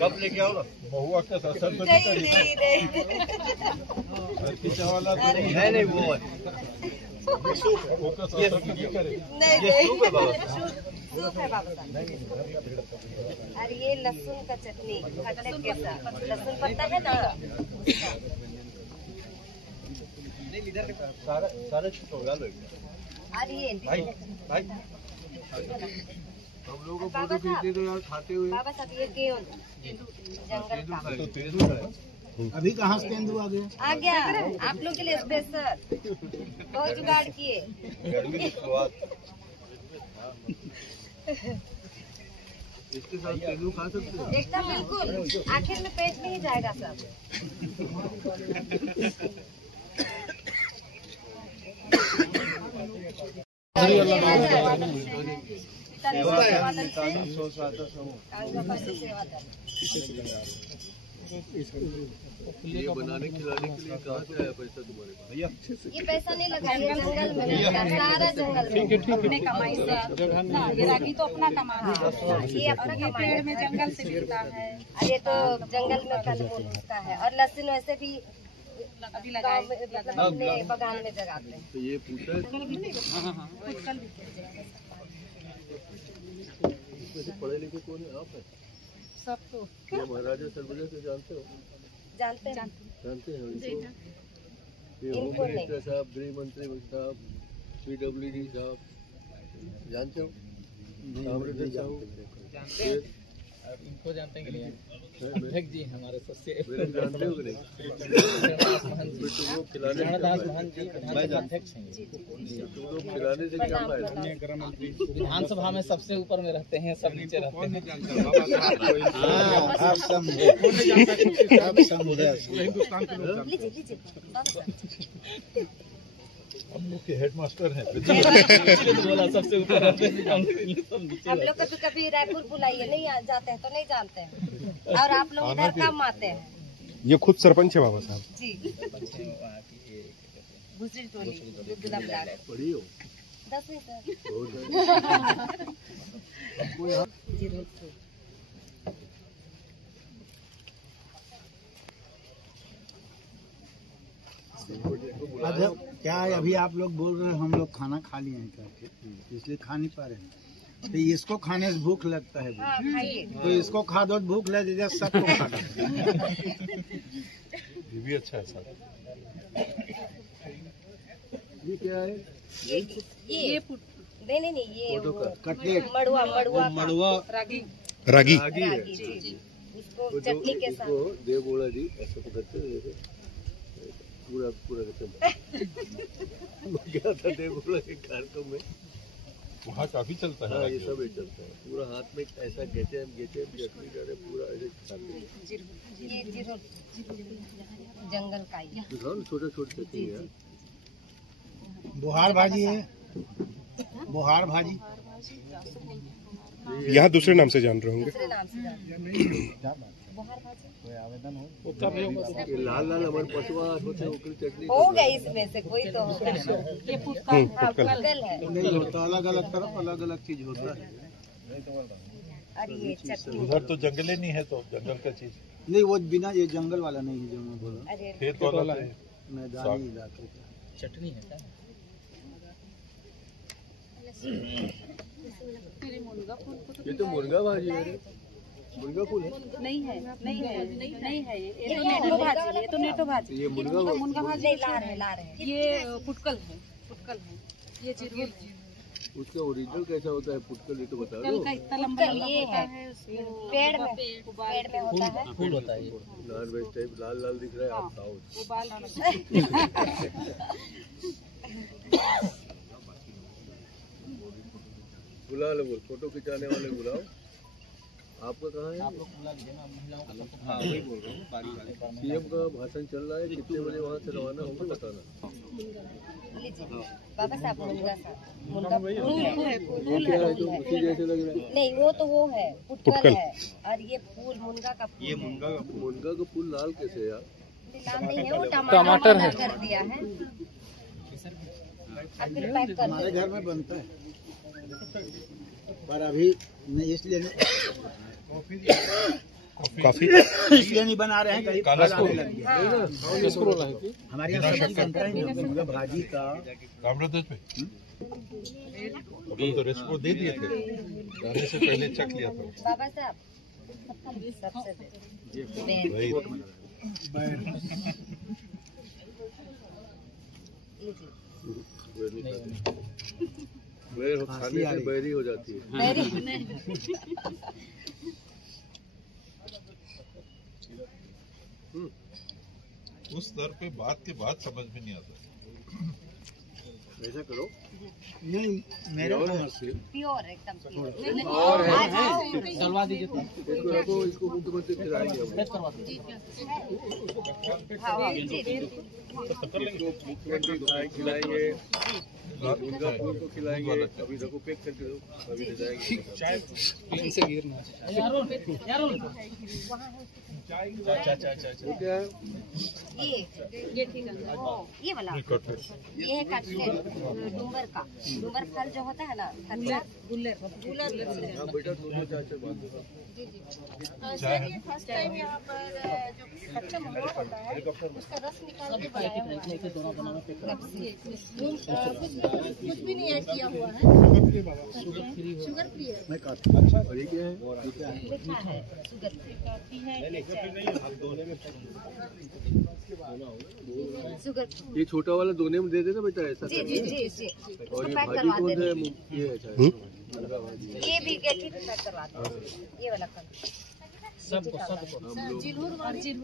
कब लेके आओ महुआ का असर तो नहीं वो ये सूप है बाबा। अरे ये लहसुन का चटनी खटक के साथ लहसुन पत्ता है ना सारे छूट होगा लोग। अरे ये भाई हम लोगों को फोटो खींचते तो यार खाते हुए बाबा साहब ये गेहूं जंगल का अभी कहाँ से तेंदुआ आ गया आप लोग के लिए स्पेशल बहुत जुगाड़ किए। गर्मी की शुरुआत इसके साथ तेंदुआ खा सकते हो एकदम बिल्कुल आखिर में पेट में ही जाएगा सब। ये बनाने खिलाने के लिए कहाँ से आया पैसा तुम्हारे पास भैया? ये पैसा नहीं लगा, ये जंगल में मिलता है, सारा जंगल में अपने कमाई से। ये रागी तो अपना कमा है, ये अपना कमाई में जंगल से मिलता है। ये तो जंगल में फल फूल उगता है और लहसुन वैसे भी अभी लगाए मतलब अपने बगान में जगाते हैं। तो ये पूछा पढ़े लिखे कौन है आप है? सब तो महाराजा सरवजा से जानते हो? जानते हैं ये होम मिनिस्टर साहब, गृह मंत्री साहब, PWD साहब जानते हो? ताम्रध्वज साहब इनको जानते हैं कि नहीं? अध्यक्ष जी हमारे सबसे जानते हो कि नहीं? खिलाने अध्यक्ष हैं। तुम लोग खिलाने से क्या फायदा? विधानसभा में सबसे ऊपर में रहते हैं, सब नीचे रहते हैं। हम लोग के हेडमास्टर हैं। बोला सबसे ऊपर रहते हैं। हम लोग कभी कभी रायपुर बुलाइए, नहीं जाते हैं तो नहीं जानते हैं और आप लोग इधर कम आते हैं। ये खुद सरपंच है बाबा साहब जी भूसरी टोली पढ़ी हो 10वीं सर। अच्छा क्या है अभी आप लोग बोल रहे हैं हम लोग खाना खा लिए हैं करके इसलिए खा नहीं पा रहे हैं। तो इसको खाने से भूख लगता है हाँ, खाइए। तो इसको खा दो भूख लग जाए सबको खा दो। ये भी अच्छा है सर। ये क्या है? ये नहीं ये कटलेट मड़ुआ रागी रागी है। इसको चटनी के साथ देवगोड़ा जी ऐसा पकड़ते हैं पूरा गया था देवगोड़ा के कार्यक्रम में, वहाँ काफी चलता है। हाँ, ये सब चलता है पूरा हाथ में ऐसा गेटे चटनी करे पूरा ऐसे जंगल का छोटे चटनी है। बुहार भाजी है, बुहार भाजी यहाँ दूसरे नाम से जान रहे होंगे। लाल हमारे पटवा चटनी हो गई इसमें से कोई तो होगा। ये पुटकल है। नहीं होता, अलग अलग तरफ अलग अलग चीज होता है। और ये चटनी उधर तो जंगल ही नहीं है, तो जंगल का चीज नहीं वो बिना ये जंगल वाला नहीं है जो मैं बोला, खेत वाला है मैदानी इलाके का चटनी है क्या? ये तो मुर्गा भाजी है, मुर्गा फूल है। नहीं है ये नेटो भाजी है, ये तो नेटो भाजी। ये मुर्गा भाजी ला रहे ये पुटकल है ये चिरवल है। उसका ओरिजिनल कैसा होता है पुटकल, ये तो बता दो। का इतना लंबा ये है पेड़ में होता है। फूल होता है ये। नॉन वेज टाइप लाल दिख रहा है, आप खाओ। उबाल बुला लो, फोटो खिंचाने वाले बुलाओ। आपका कहाँ है? हाँ वही बोल रहा हूँ। CM का भाषण चल रहा है, कितने बजे वहाँ से रवाना होंगे बताना। बाबा साहब मुनगा वो क्या है जो उसी जैसे लग रहा है? नहीं वो तो वो है पुटकल है, और ये फूल मुनगा का फूल। ये मुनगा का फूल लाल कैसे यार? लाल नहीं है, वो टमाटर है कर दिया है। अब फिर पैक कर हमारे घर में बनता है। पर अभी नहीं, इसलिए कॉफी इसलिए नहीं बना रहे हैं, कहीं फल आने लग गया। हमारे यहाँ सब्जी बनता है ना, मतलब भाजी का। अभी तो रेस्पो दे दिए थे, जाने से पहले चख लिया था। बाबा साहब सबसे वही बैर खाने से बैरी हो जाती है। उस स्तर पे बात के बाद समझ में नहीं आता। ऐसा करो, नहीं मेरे प्योर एकदम प्योर। डलवा दीजिए तो। इसको रखो, इसको मुख्यमंत्री खिलाएंगे हम। मुख्यमंत्री खिलाएंगे, दुर्गा फूल को खिलाएंगे। अभी देखो पैक करके दो, अभी ले जाएंगे। इनसे गिरना। वो क्या है? ये ठीक है। ये वाला ये है कटलेट डूंगर का। डूंगर फल जो होता है ना, कटलेट गुल्लर। हाँ बेटा, दोनों चाचा बात करो। सर ये फर्स्ट टाइम यहाँ पर जो कच्चा महुआ होता है उसका रस निकाल के बनाया हुआ है। कुछ भी नहीं ऐड किया हुआ है, शुगर फ्री है। मैं कहता हूँ और ये क्या है? मीठा है, शुगर फ्री कॉफी है, शुगर। ये छोटा वाला दोने में दे देना बेटा, ऐसा जी करके। जी जी जी और ये पैक भाजी करवा कौन दे। है? ये है शायद हल्का भाजी। ये भी गेठी पे पैक करवा दो, ये वाला कर। सबको हम लोग जिलहुर लीजिए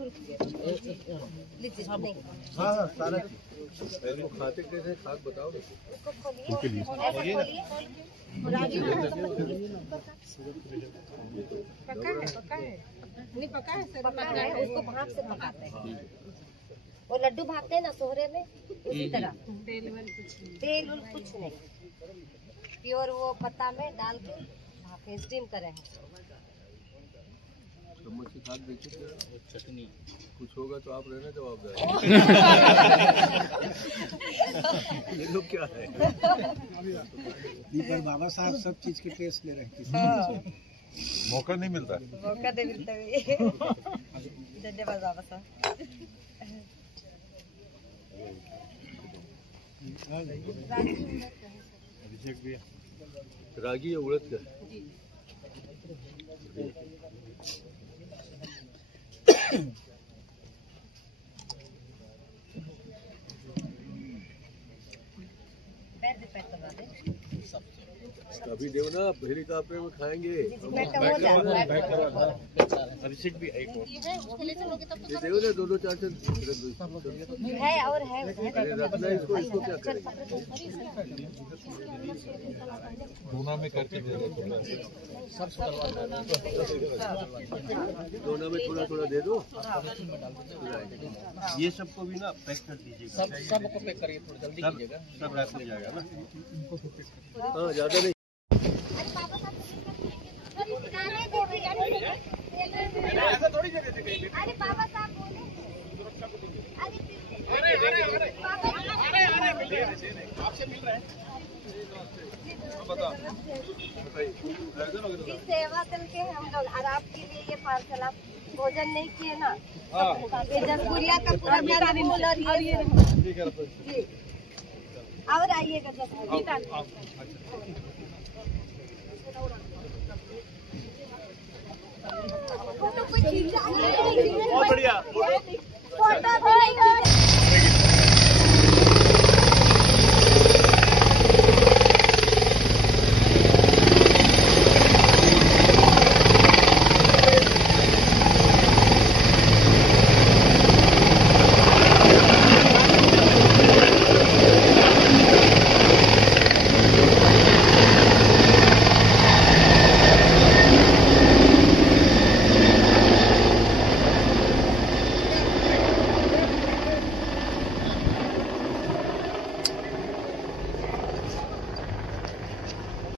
नहीं, हाँ हाँ सारा इसको खाते कैसे हैं? खाक बताओ ना। इसको खोलिए, ऐसा खोलिए। पका है नहीं पका है, पका है। उसको भाप से पकाते हैं। वो लड्डू भापते हैं ना सोहरे में, उसी तरह। तेल उल कुछ नहीं, प्योर वो पत्ता में डाल के भापे स्टीम करें हैं। चम्मच से खाक देखिए, चटनी। कुछ होगा तो आप रहना जवाबदार। ये लोग क्या है? पर बाबा साहब सब चीज के टेस्ट ले रहे हैं। मौका नहीं मिलता। मौका दे मिलता है। धन्यवाद बाबा साहब। रागी या उड़द का? बैठ दे, पैक करवा दे। अभी देव ना हेलीकॉप्टर में खाएंगे। पैक हो जाए, पैक करवा दो। अभिषेक भी है। ये देव ना दोनों चाचा है और है। रखना है इसको, इसको क्या करें? पूना में करके दे दो। दोनों में थोड़ा थोड़ा दे दो। ये सबको भी ना पैक कर दीजिए। सबको पैक करिए, थोड़ा जल्दी कीजिएगा। सब रख हो जाएगा ना। हाँ ज्यादा नहीं। अरे बाबा साहब बोले सेवा करके हम लोग, और आपके लिए ये पार्सल आप भोजन नहीं किए ना, ये जसपुरिया का पूरा मेरा फूल और ये जी। और आइएगा जसपुरिया। फोटो कोई खींचा